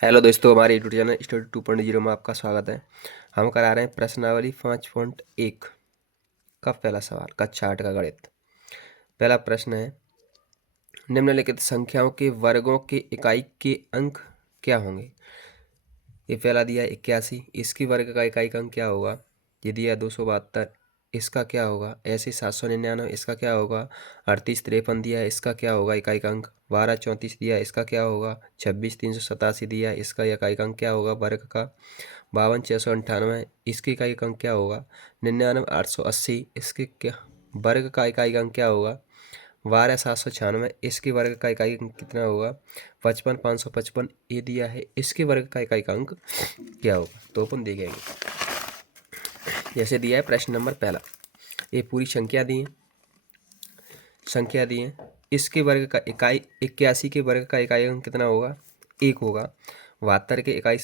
Hello दोस्तों, हमारे YouTube channel study 2.0 में आपका स्वागत है। हम करा रहे हैं प्रश्नावली 5.1 का पहला सवाल, कक्षा 8 का गणित। पहला प्रश्न है, निम्नलिखित संख्याओं के वर्गों के इकाई के अंक क्या होंगे। ये पहला दिया है 81, इसकी वर्ग का इकाई का अंक क्या होगा। ये दिया 272, इसका क्या होगा। ऐसे 799, इसका क्या होगा। 3853 दिया है, इसका क्या होगा इकाई का अंक। 1234 दिया है, इसका क्या होगा। 26387 दिया है, इसका इकाई का अंक क्या होगा वर्ग का। 52698, इसकी इकाई का अंक क्या होगा। 99880, इसके क्या वर्ग का इकाई का अंक क्या होगा। 12796, इसके वर्ग का इकाई अंक कितना होगा। 55555 ये दिया है, इसके वर्ग का इकाई का अंक क्या होगा। तो अपन देखेंगे, जैसे दिया है प्रश्न नंबर पहला, ये पूरी संख्या दी है, इसके वर्ग का इकाई 81 के वर्ग का इकाई अंक कितना होगा, 1 होगा। 72 के इकाई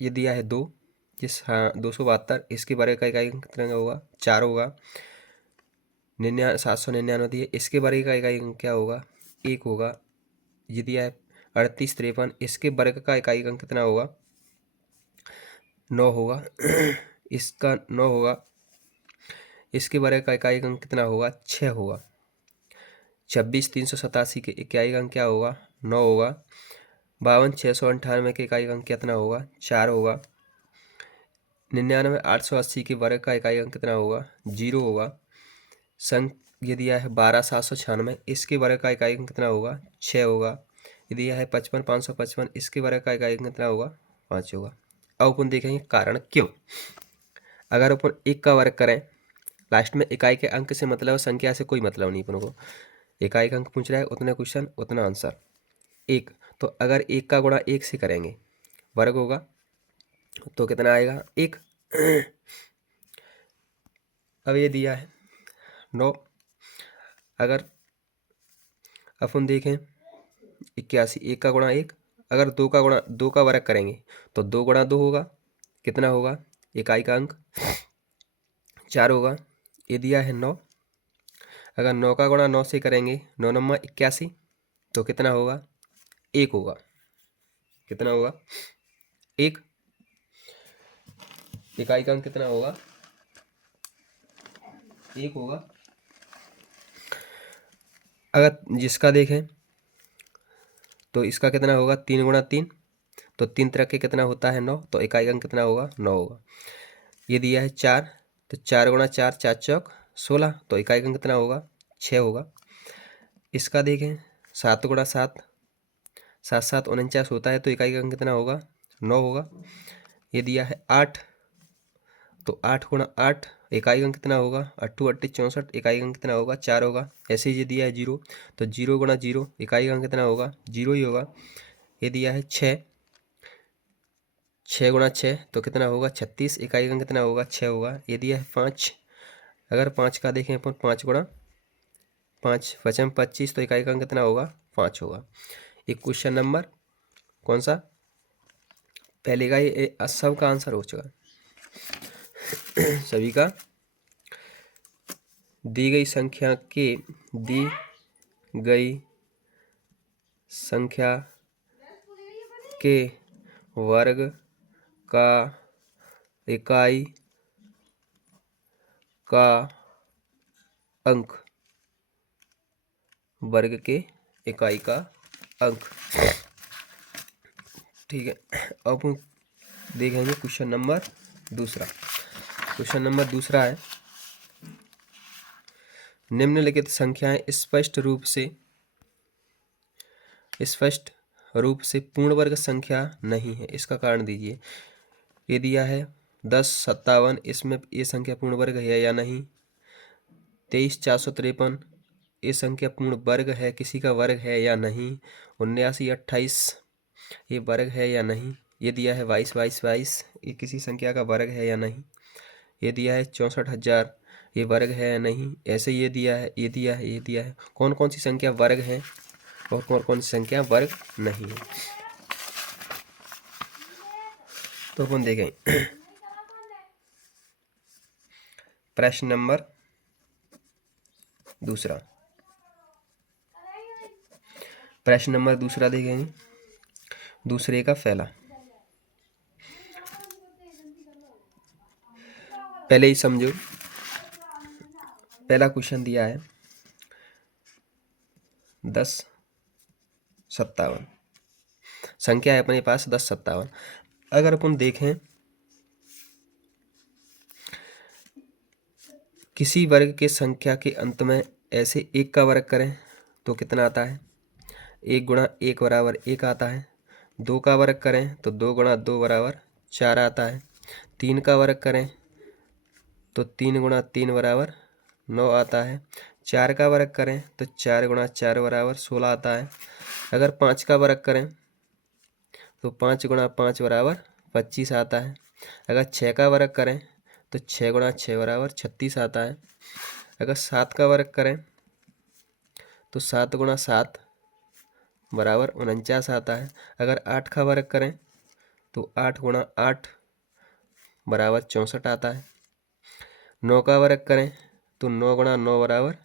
ये दिया है 2, जिस 272, इसके वर्ग का इकाई अंक कितना होगा, 4 होगा। 799 दिए, इसके वर्ग का इकाई अंक क्या होगा, 1 होगा। ये दिया है 3853, इसके वर्ग का इकाई अंक कितना होगा, 9 होगा। इसका 9 होगा, इसके वर्ग का इकाई अंक कितना होगा, 6 होगा। 26387 के इकाई अंक क्या होगा, 9 होगा। 52698 के इकाई अंक कितना होगा, 4 होगा। 99880 के वर्ग का इकाई अंक कितना होगा, 0 होगा। संख ये दिया है 12796, इसके वर्ग का इकाई अंक कितना होगा, 6 होगा। ये दिया है 55555, इसके वर्ग का इकाई अंक कितना होगा, 5 होगा। अब अपन देखेंगे कारण क्यों। अगर अपन 1 का वर्ग करें, लास्ट में इकाई के अंक से मतलब, संख्या से कोई मतलब नहीं अपन को। इकाई का अंक पूछ रहा है, उतने क्वेश्चन उतना आंसर। 1, तो अगर 1 का गुणा 1 से करेंगे वर्ग होगा, तो कितना आएगा, 1। अब ये दिया है 9, अगर अपन देखें 81, 1 का गुणा 1, अगर 2 का वर्ग करेंगे तो 2 गुणा 2 होगा, कितना होगा, इकाई का अंक 4 होगा। ये दिया है 9, अगर 9 का गुणा 9 से करेंगे, 9 9 81, तो कितना होगा, 1 होगा। कितना होगा, 1। इकाई का अंक कितना होगा, 1 होगा। अगर जिसका देखें तो इसका कितना होगा, 3 गुणा 3, तो 3 तरह के कितना होता है, 9, तो इकाई का अंक कितना होगा, 9 होगा। ये दिया है 4, तो 4 गुणा 4, 4 चौक 16, तो इकाई का अंक कितना होगा, 6 होगा। इसका देखें 7 गुणा 7, 7 7 49 होता है, तो इकाई का अंक कितना होगा, 9 होगा। ये दिया है 8, तो 8 गुणा 8, इकाई का अंक कितना होगा, 8 8 64, इकाई का अंक कितना होगा, 4 होगा। ऐसे ही ये दिया है 0, तो 0 गुणा 0, इकाई का अंक कितना होगा, 0 ही होगा। ये दिया है 6, 6 गुणा 6, तो कितना होगा, 36, इकाई का अंक कितना होगा, 6 होगा। ये दिया है 5, अगर 5 का देखें अपन, 5 गुणा 5 5 25, तो इकाई का अंक कितना होगा, 5 होगा। एक क्वेश्चन नंबर कौन सा, पहले का ये सब का आंसर हो चुका सभी का। दी गई संख्या के वर्ग का इकाई का अंक, वर्ग के इकाई का अंक। ठीक है, अब देखेंगे क्वेश्चन नंबर दूसरा। क्वेश्चन नंबर दूसरा है, निम्नलिखित संख्याएं स्पष्ट रूप से पूर्ण वर्ग संख्या नहीं है, इसका कारण दीजिए। ये दिया है 10 57, इसमें ये संख्या पूर्ण वर्ग है या नहीं। 23 453, ये संख्या पूर्ण वर्ग है, किसी का वर्ग है या नहीं। 79 28, ये वर्ग है या नहीं। ये दिया है 22 22 22, ये किसी संख्या का वर्ग है या नहीं। ये दिया है 64,000, ये वर्ग है या नहीं। ऐसे ये दिया है, कौन कौन सी संख्या वर्ग है और कौन कौन सी संख्या वर्ग नहीं है, तो अपन देखें। प्रश्न नंबर दूसरा देखेंगे, दूसरे का पहला। पहले ही समझो। पहला क्वेश्चन दिया है 1057, संख्या है अपने पास 1057। अगर अपन देखें किसी वर्ग के संख्या के अंत में ऐसे एक का वर्ग करें तो कितना आता है? 1 गुणा 1 बराबर 1 आता है। 2 का वर्ग करें तो 2 गुणा 2 बराबर 4 आता है। 3 का वर्ग करें तो 3 गुणा 3 बराबर 9 आता है। 4 का वर्ग करें तो 4 गुणा 4 बराबर 16 आता है। अगर 5 का वर्ग करें तो 5 गुणा 5 बराबर 25 आता है। अगर 6 का वर्ग करें तो 6 गुणा 6 बराबर 36 आता है। अगर 7 का वर्ग करें तो 7 गुणा 7 बराबर 49 आता है। अगर 8 का वर्ग करें तो 8 गुणा 8 बराबर 64 आता है। 9 का वर्ग करें तो 9 गुणा 9 बराबर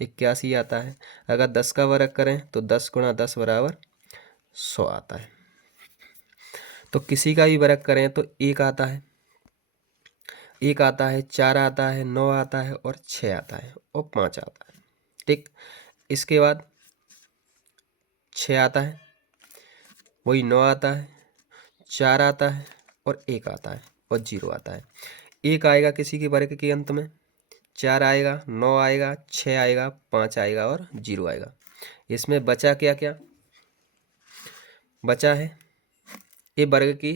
81 आता है। अगर 10 का वर्ग करें तो 10 गुणा 10 बराबर 100 आता है। तो किसी का भी वर्ग करें तो 1 आता है, 1 आता है, 4 आता है, 9 आता है और 6 आता है और 5 आता है। ठीक, इसके बाद 6 आता है, वही 9 आता है, 4 आता है और 1 आता है और 0 आता है। 1 आएगा किसी के वर्ग के अंत में, 4 आएगा, 9 आएगा, 6 आएगा, 5 आएगा और 0 आएगा। इसमें बचा क्या क्या? बचा है ये वर्ग की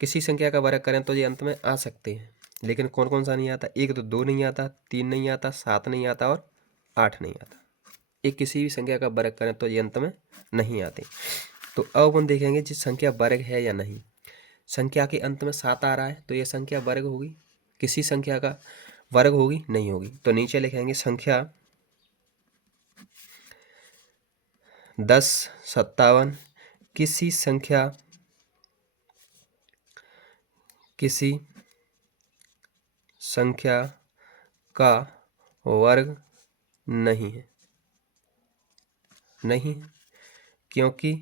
किसी संख्या का वर्ग करें तो ये अंत में आ सकते हैं, लेकिन कौन कौन सा नहीं आता? 1 तो 2 नहीं आता, 3 नहीं आता, 7 नहीं आता और 8 नहीं आता। एक किसी भी संख्या का वर्ग करें तो ये अंत में नहीं आते। तो अब अपन देखेंगे जिस संख्या वर्ग है या नहीं। संख्या के अंत में 7 आ रहा है तो ये संख्या वर्ग होगी, किसी संख्या का वर्ग होगी? नहीं होगी। तो नीचे लिखेंगे संख्या 1057 किसी संख्या का वर्ग नहीं है। नहीं है क्योंकि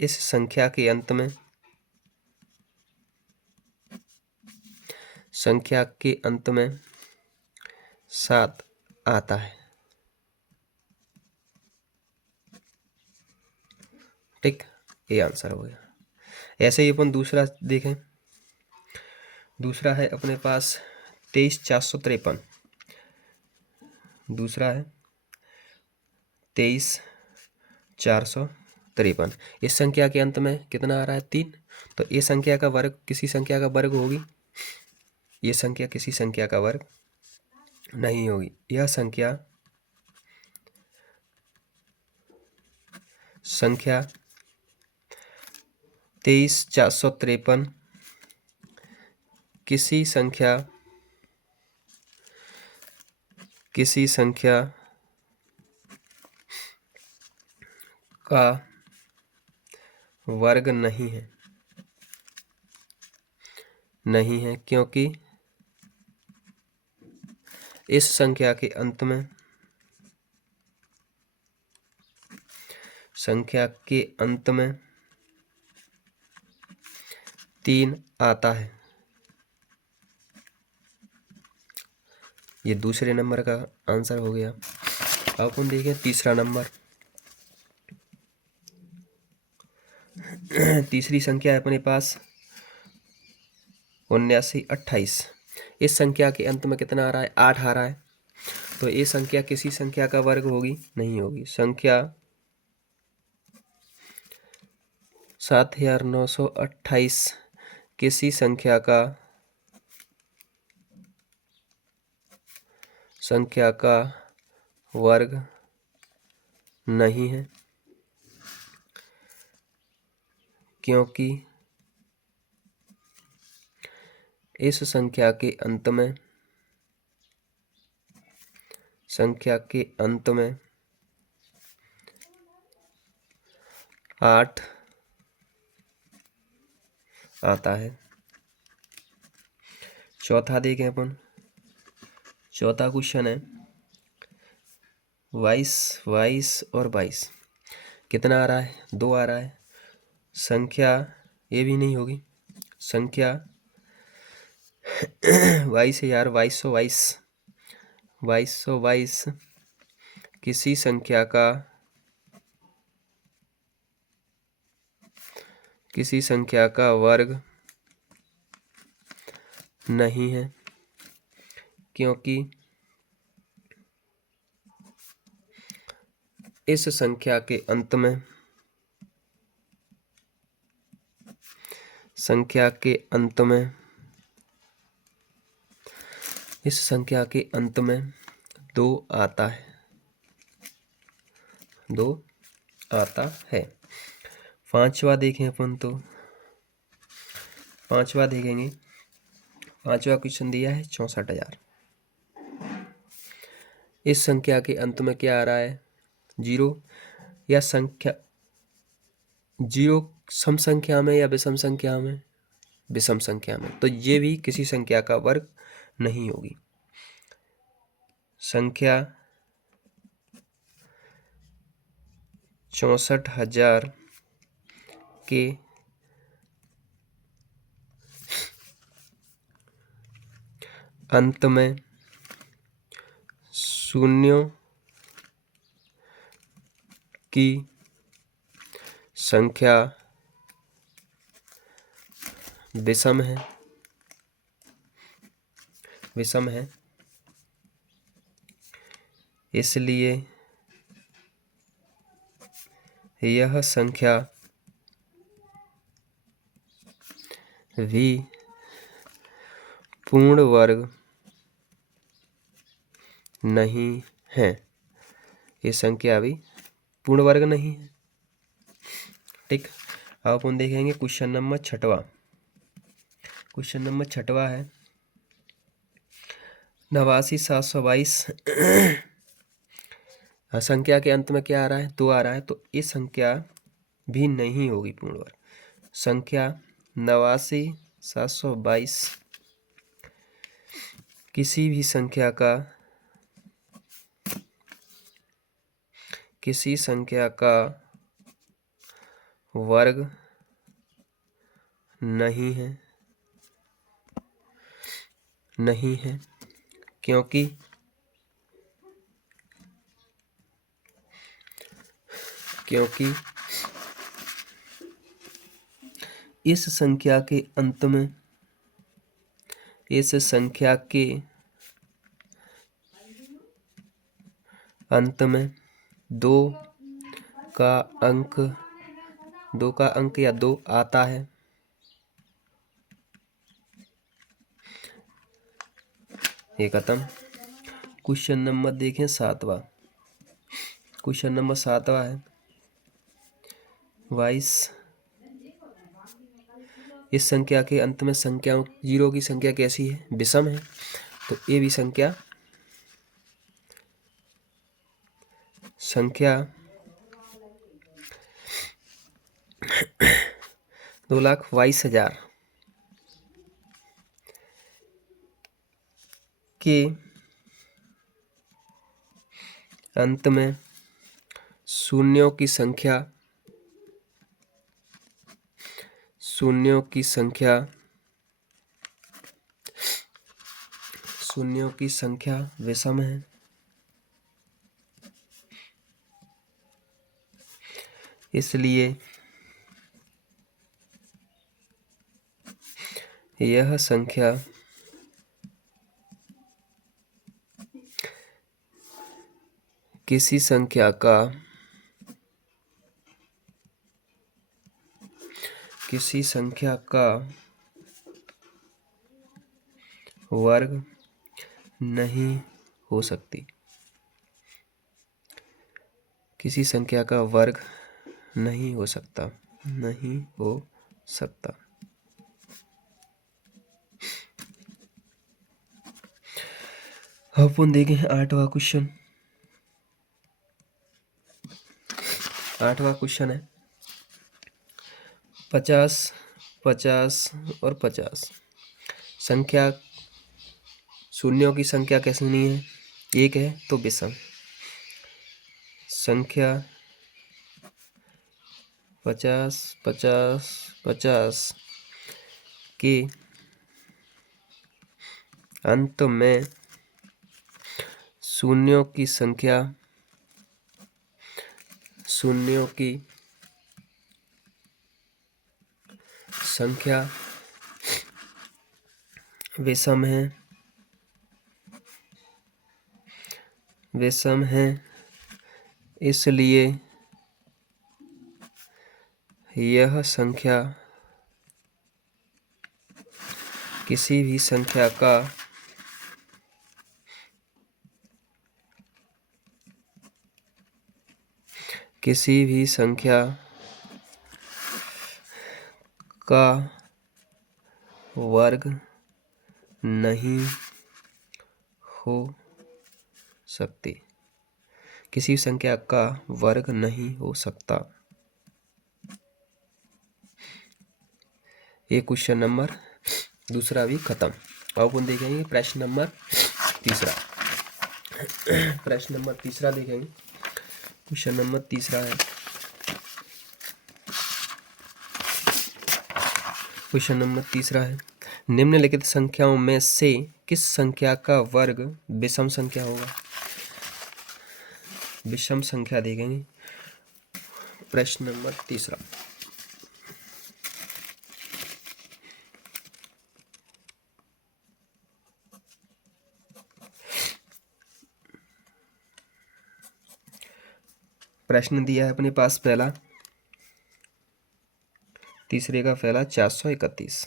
इस संख्या के अंत में 7 आता है। ठीक, ये आंसर हो गया। ऐसे ही अपन दूसरा देखें। दूसरा है अपने पास 23453। दूसरा है 23453। इस संख्या के अंत में कितना आ रहा है? 3। तो ये संख्या का वर्ग किसी संख्या का वर्ग होगी? ये संख्या किसी संख्या का वर्ग नहीं होगी। यह संख्या 23453 किसी संख्या का वर्ग नहीं है क्योंकि इस संख्या के अंत में 3 आता है। ये दूसरे नंबर का आंसर हो गया। अब अपन देखें तीसरा नंबर। तीसरी संख्या है अपने पास 7928। इस संख्या के अंत में कितना आ रहा है? 8 आ रहा है। तो ये संख्या किसी संख्या का वर्ग होगी? नहीं होगी। संख्या 7928 किसी संख्या का वर्ग नहीं है क्योंकि इस संख्या के अंत में 8 आता है। चौथा देखें अपन। चौथा क्वेश्चन है 22 और 22। कितना आ रहा है? 2 आ रहा है। संख्या ये भी नहीं होगी। संख्या 22 है यार, 2222 किसी संख्या का वर्ग नहीं है, क्योंकि इस संख्या के अंत में इस संख्या के अंत में 2 आता है। पांचवा देखें अपन तो पांचवा देखेंगे। पांचवा क्वेश्चन दिया है 64,000। इस संख्या के अंत में क्या आ रहा है? 0 या संख्या 0 सम संख्या में या विषम संख्या में? विषम संख्या में, तो ये भी किसी संख्या का वर्ग नहीं होगी। संख्या 64,000 के अंत में शून्यों की संख्या विषम है, इसलिए यह संख्या भी पूर्ण वर्ग नहीं है। ये संख्या भी पूर्ण वर्ग नहीं है। ठीक, अब अपन देखेंगे क्वेश्चन नंबर 6वां। क्वेश्चन नंबर 6वां है 89,722। संख्या के अंत में क्या आ रहा है? 2 आ रहा है, तो ये संख्या भी नहीं होगी पूर्ण वर्ग। संख्या 89,722 किसी संख्या का वर्ग नहीं है, क्योंकि इस संख्या के अंत में 2 का अंक या 2 आता है। ये खत्म। क्वेश्चन नंबर देखें 7वां। क्वेश्चन नंबर 7वां है 22। इस संख्या के अंत में संख्याओं 0 की संख्या कैसी है? विषम है, तो ये भी संख्या 2,22,000 के अंत में शून्यों की संख्या विषम है, इसलिए यह संख्या किसी संख्या का वर्ग नहीं हो सकती। किसी संख्या का वर्ग नहीं हो सकता। अपन देखें 8वां क्वेश्चन। 8वां क्वेश्चन है 50, 50 और 50। संख्या शून्यों की संख्या कैसे नहीं है? 1 है, तो विषम। संख्या 50 50 50 के अंत में शून्यों की संख्या विषम है, इसलिए यह संख्या किसी भी संख्या का वर्ग नहीं हो सकती। किसी संख्या का वर्ग नहीं हो सकता। ये क्वेश्चन नंबर दूसरा भी खत्म। अब अपन देखेंगे प्रश्न नंबर तीसरा। प्रश्न नंबर तीसरा देखेंगे। क्वेश्चन नंबर तीसरा है, क्वेश्चन नंबर तीसरा है, निम्नलिखित संख्याओं में से किस संख्या का वर्ग विषम संख्या होगा। विषम संख्या देखेंगे। प्रश्न नंबर तीसरा, प्रश्न दिया है अपने पास पहला, तीसरे का पहला 431।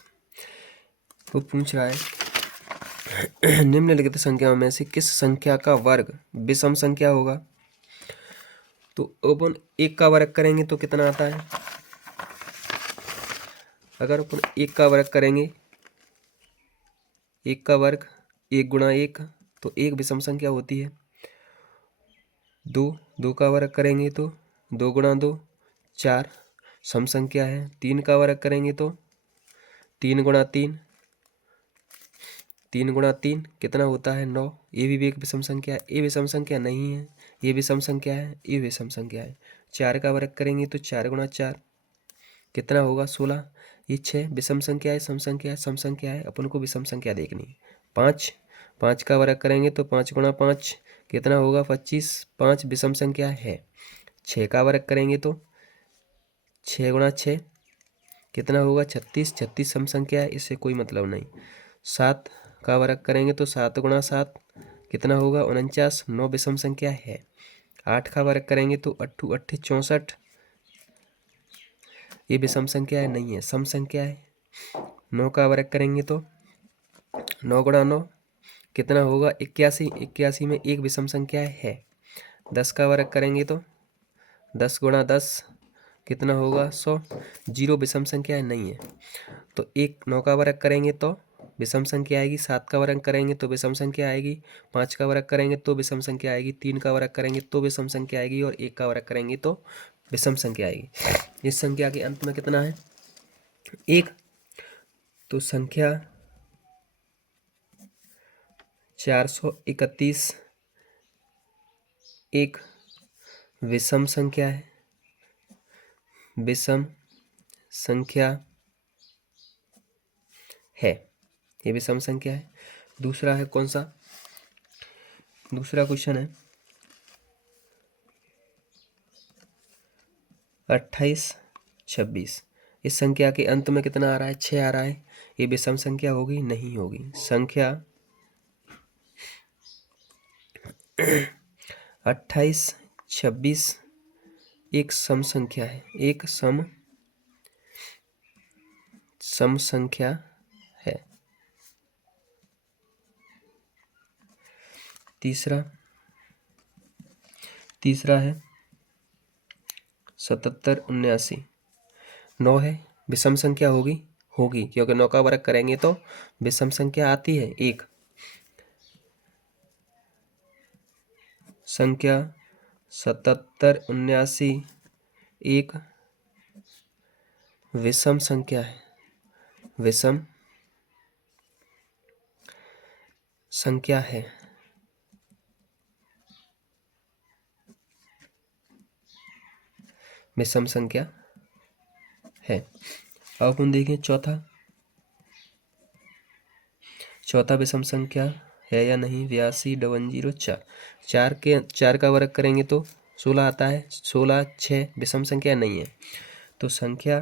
वो पूछ रहा है निम्नलिखित संख्याओं में से किस संख्या का वर्ग विषम संख्या होगा। तो अपन एक का वर्ग करेंगे तो कितना आता है। अगर अपन एक का वर्ग करेंगे, एक का वर्ग 1 गुणा 1, तो एक विषम संख्या होती है। दो का वर्ग करेंगे तो 2 गुणा 2 4 सम संख्या है। 3 का वर्ग करेंगे तो 3 गुणा 3 कितना होता है 9। ये भी एक विषम संख्या है। ये विषम संख्या नहीं है, ये विषम संख्या है, ये विषम संख्या है। 4 का वर्ग करेंगे तो 4 गुणा 4 कितना होगा 16। ये 6 विषम संख्या है, सम संख्या है, सम संख्या है, अपन को विषम संख्या देखनी है। 5 का वर्ग करेंगे तो 5 गुणा 5 कितना होगा 25। 5 विषम संख्या है। 6 का वर्ग करेंगे तो 6 गुणा 6 कितना होगा 36। 36 सम संख्या है, इससे कोई मतलब नहीं। 7 का वर्ग करेंगे तो 7 गुणा 7 कितना होगा 49। 9 विषम संख्या है। 8 का वर्ग करेंगे तो 8 8 64 ये विषम संख्या है, नहीं है, सम संख्या है। 9 का वर्ग करेंगे तो 9 गुणा 9 कितना होगा 81। 81 में एक विषम संख्या है। 10 का वर्ग करेंगे तो 10 गुणा 10 कितना होगा 100। 0 विषम संख्या है, नहीं है। तो 9 का वर्ग करेंगे तो विषम संख्या आएगी। 7 का वर्ग करेंगे तो विषम संख्या आएगी। 5 का वर्ग करेंगे तो विषम संख्या आएगी। 3 का वर्ग करेंगे तो विषम संख्या आएगी। और 1 का वर्ग करेंगे तो विषम संख्या आएगी। इस संख्या के अंत में कितना है 1। तो संख्या 431 एक विषम संख्या है। विषम संख्या है, ये विषम संख्या है। दूसरा है कौन सा, दूसरा क्वेश्चन है 28 26। इस संख्या के अंत में कितना आ रहा है 6 आ रहा है। ये विषम संख्या होगी, नहीं होगी। संख्या 28 26 एक सम संख्या है, एक सम संख्या है। तीसरा है 77 79। 9 है, विषम संख्या होगी क्योंकि 9 का वर्ग करेंगे तो विषम संख्या आती है 1। संख्या 77 79 एक विषम संख्या है, विषम संख्या है। विषम संख्या है। अब अपन देखें चौथा विषम संख्या है या नहीं। 82,104, चार का वर्ग करेंगे तो 16 आता है। 16 6 विषम संख्या नहीं है, तो संख्या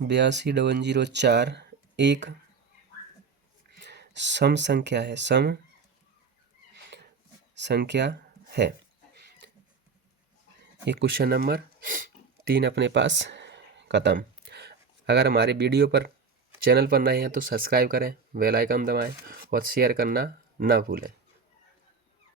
82,104 एक सम संख्या है, सम संख्या है। ये क्वेश्चन नंबर 3 अपने पास खत्म। अगर हमारे वीडियो पर चैनल पर नए हैं तो सब्सक्राइब करें, बेल आइकन दबाएं और शेयर करना ना भूलें।